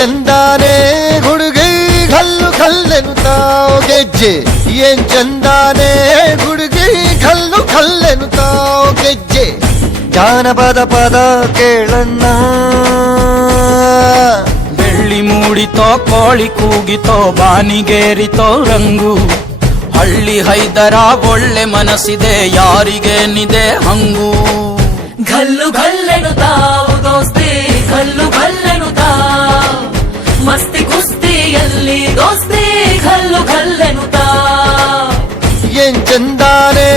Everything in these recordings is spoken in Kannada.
ಚಂದಾನೆ ಹುಡುಗಿ ಕಲ್ಲು ಕಲ್ಲೆನುತ್ತಾವ್ ಗೆಜ್ಜೆ ಏನ್ ಚಂದಾನೆ ಹುಡುಗಿ ಕಲ್ಲು ಕಲ್ಲೆನುತ್ತಾವ್ ಗೆಜ್ಜೆ ಜಾನಪದ ಪದ ಕೇಳಣ್ಣ ಬೆಳ್ಳಿ ಮೂಡಿತೋ ಕೋಳಿ ಕೂಗಿತೋ ಬಾನಿಗೇರಿತೋ ರಂಗು ಹಳ್ಳಿ ಹೈದರ ಒಳ್ಳೆ ಮನಸ್ಸಿದೆ ಯಾರಿಗೇನಿದೆ ಹಂಗು ಗಲ್ಲು ಗಲ್ಲೆನುತ್ತಾವು ದೋಸ್ತಿ ಗಲ್ಲು ಗಲ್ಲೆನುತ್ತಾವ್ ಮಸ್ತಿ ಕುಸ್ತಿಯಲ್ಲಿ ದೋಸ್ತಿ ಗಲ್ಲು ಗಲ್ಲೆನುತ್ತಾವ್ ಏನ್ ಚಂದಾನೆ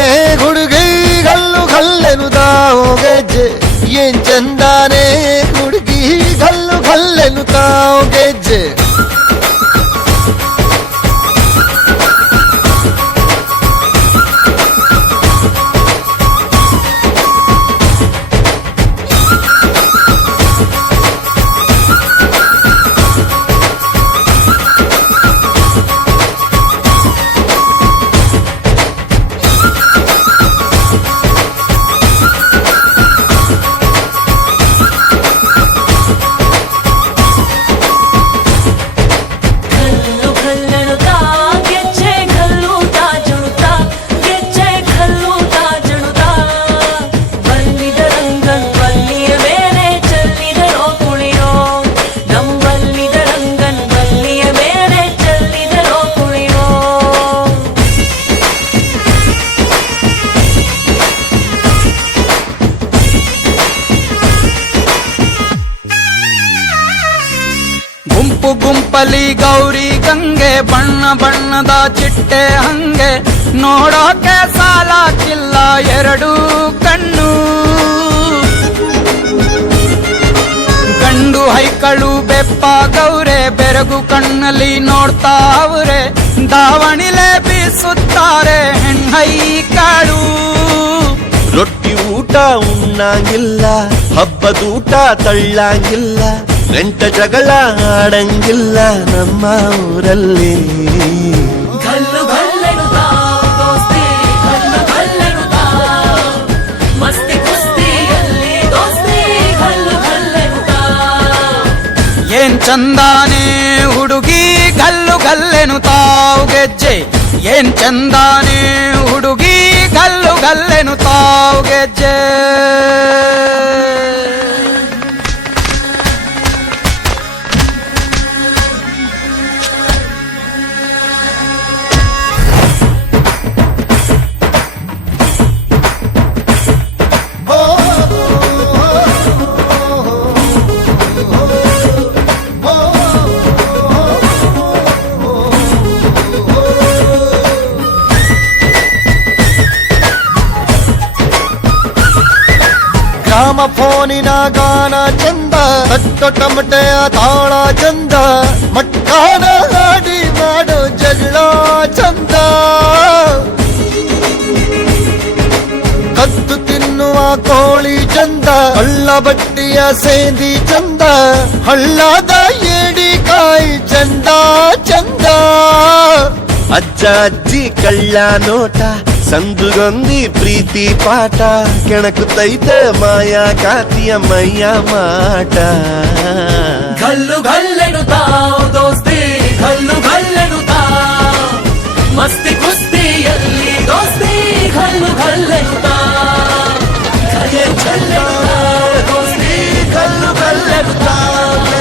ಹುಡುಗಿ ಕಲ್ಲು ಕಲ್ಲೆನುತ್ತಾವ್ ಗೆಜ್ಜೆ ಏನ್ ಚಂದಾನೆ ಹುಡುಗಿ ಕಲ್ಲು ಕಲ್ಲೆನುತ್ತಾವ್ ಗೆಜ್ಜೆ ಗುಂಪು ಗುಂಪಲಿ ಗೌರಿ ಗಂಗೆ ಬಣ್ಣ ಬಣ್ಣದ ಚಿಟ್ಟೆ ಹಂಗೆ ನೋಡೋಕೆ ಸಾಲಾಕಿಲ್ಲ ಎರಡು ಕಣ್ಣು ಗಂಡು ಹೈಕಳು ಬೆಪ್ಪ ಗೌರೆ ಬೆರಗು ಕಣ್ಣಲ್ಲಿ ನೋಡ್ತಾ ಅವ್ರೆ ದಾವಣಿಲೆ ಬೀಸುತ್ತಾರೆ ಹೆಣ್ಣೈಕಾಳು ರೊಟ್ಟಿ ಊಟ ಉಣ್ಣಂಗಿಲ್ಲ ಹಬ್ಬದೂಟ ತಳ್ಳಂಗಿಲ್ಲ ಗಂಟ ಜಗಳ ಆಡಂಗಿಲ್ಲ ನಮ್ಮ ಊರಲ್ಲಿ ಗಲ್ಲು ಗಲ್ಲೆನುತ್ತಾವ್ ದೋಸ್ತಿ ಗಲ್ಲು ಗಲ್ಲೆನುತ್ತಾವ್ ಮಸ್ತಿ ಕುಸ್ತಿಯಲ್ಲಿ ದೋಸ್ತಿ ಗಲ್ಲು ಗಲ್ಲೆನುತ್ತಾವ್ ಏನ್ ಚಂದಾನೆ ಹುಡುಗಿ ಗಲ್ಲು ಗಲ್ಲೆನುತ್ತಾವ್ ಗೆಜ್ಜೆ ಏನ್ ಚಂದಾನೆ ಹುಡುಗಿ ಗಲ್ಲು ಗಲ್ಲೆನುತ್ತಾವ್ ಗೆಜ್ಜೆ ಗ್ರಾಮ ಫೋನಿನ ಗಾನ ಚಂದ ತಟ್ಟೊ ಟಮಟೆಯ ತಾಳ ಚಂದ ಮಟ್ಟಾನ ಹಾಡಿ ಮಾಡೋ ಜಗಳ ಚಂದ ಕದ್ದು ತಿನ್ನುವ ಕೋಳಿ ಚಂದ ಹಳ್ಳ ಬಟ್ಟಿಯ ಸೇಂದಿ ಚಂದ ಹಳ್ಳದ ಏಡಿಕಾಯಿ ಚಂದ ಚಂದ ಅಜ್ಜ ಅಜ್ಜಿ ಕಳ್ಳ ನೋಟ ಸಂದುಗೊಂದಿ ಪ್ರೀತಿ ಪಾಠ ಕೆಣಕುತ್ತೈತೆ ಮಾಯಾ ಕಾತಿಯ ಮೈಯ ಮಾಟ ಗಲ್ಲು ಗಲ್ಲೆನುತ್ತಾವ್ ದೋಸ್ತಿ ಗಲ್ಲು ಗಲ್ಲೆನುತ್ತಾವ್ ಮಸ್ತಿ ಕುಸ್ತಿಯಲ್ಲಿ ದೋಸ್ತಿ ಗಲ್ಲು ಗಲ್ಲೆನುತ್ತಾವ್ ಗಲ್ಲು ಗಲ್ಲೆನುತ್ತಾವ್ ದೋಸ್ತಿ ಗಲ್ಲು ಗಲ್ಲೆನುತ್ತಾವ್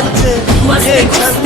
ಮಸ್ತಿ ಕುಸ್ತಿ